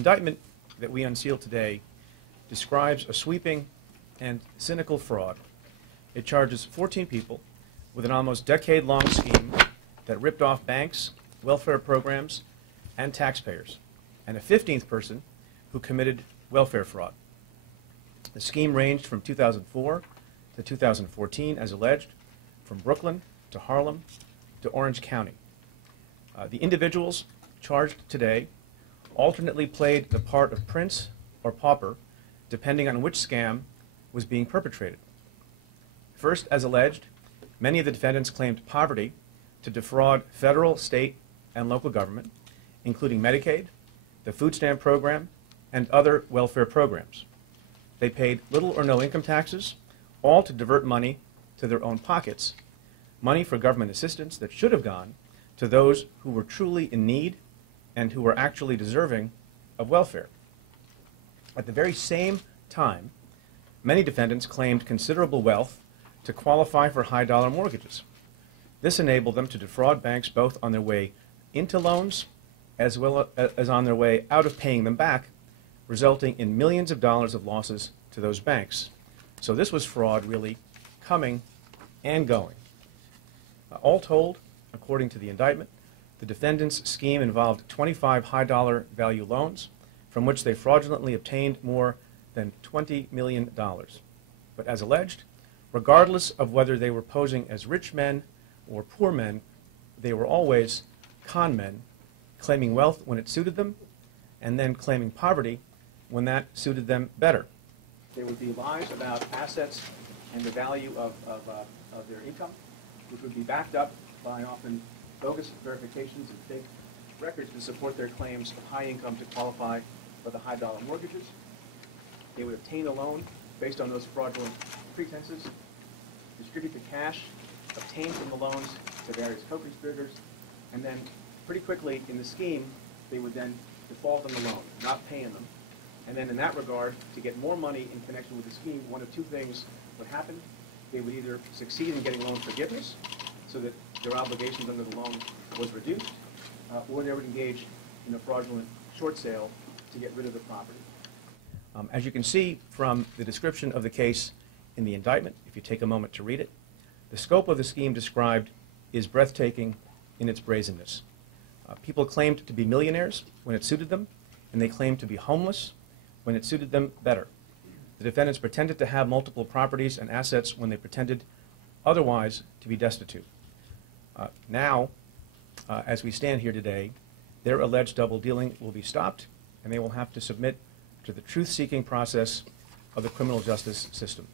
indictment that we unseal today describes a sweeping and cynical fraud. It charges 14 people with an almost decade-long scheme that ripped off banks, welfare programs, and taxpayers, and a 15th person who committed welfare fraud. The scheme ranged from 2004 to 2014, as alleged, from Brooklyn to Harlem to Orange County. The individuals charged today alternately played the part of prince or pauper, depending on which scam was being perpetrated. First, as alleged, many of the defendants claimed poverty to defraud federal, state, and local government, including Medicaid, the food stamp program, and other welfare programs. They paid little or no income taxes, all to divert money to their own pockets, money for government assistance that should have gone to those who were truly in need and who were actually deserving of welfare. At the very same time, many defendants claimed considerable wealth to qualify for high-dollar mortgages. This enabled them to defraud banks both on their way into loans as well as on their way out of paying them back, resulting in millions of dollars of losses to those banks. So this was fraud really coming and going. All told, according to the indictment, the defendants' scheme involved 25 high-dollar value loans from which they fraudulently obtained more than $20 million. But as alleged, regardless of whether they were posing as rich men or poor men, they were always con men, claiming wealth when it suited them, and then claiming poverty when that suited them better. There would be lies about assets and the value of their income, which would be backed up by often bogus verifications and fake records to support their claims of high income to qualify for the high-dollar mortgages. They would obtain a loan based on those fraudulent pretenses, distribute the cash obtained from the loans to various co-conspirators, and then pretty quickly in the scheme, they would then default on the loan, not paying them. And then in that regard, to get more money in connection with the scheme, one of two things would happen. They would either succeed in getting loan forgiveness so that their obligations under the loan was reduced, or they would engage in a fraudulent short sale to get rid of the property. As you can see from the description of the case in the indictment, if you take a moment to read it, the scope of the scheme described is breathtaking in its brazenness. People claimed to be millionaires when it suited them, and they claimed to be homeless when it suited them better. The defendants pretended to have multiple properties and assets when they pretended otherwise to be destitute. Now, as we stand here today, their alleged double dealing will be stopped, and they will have to submit to the truth-seeking process of the criminal justice system.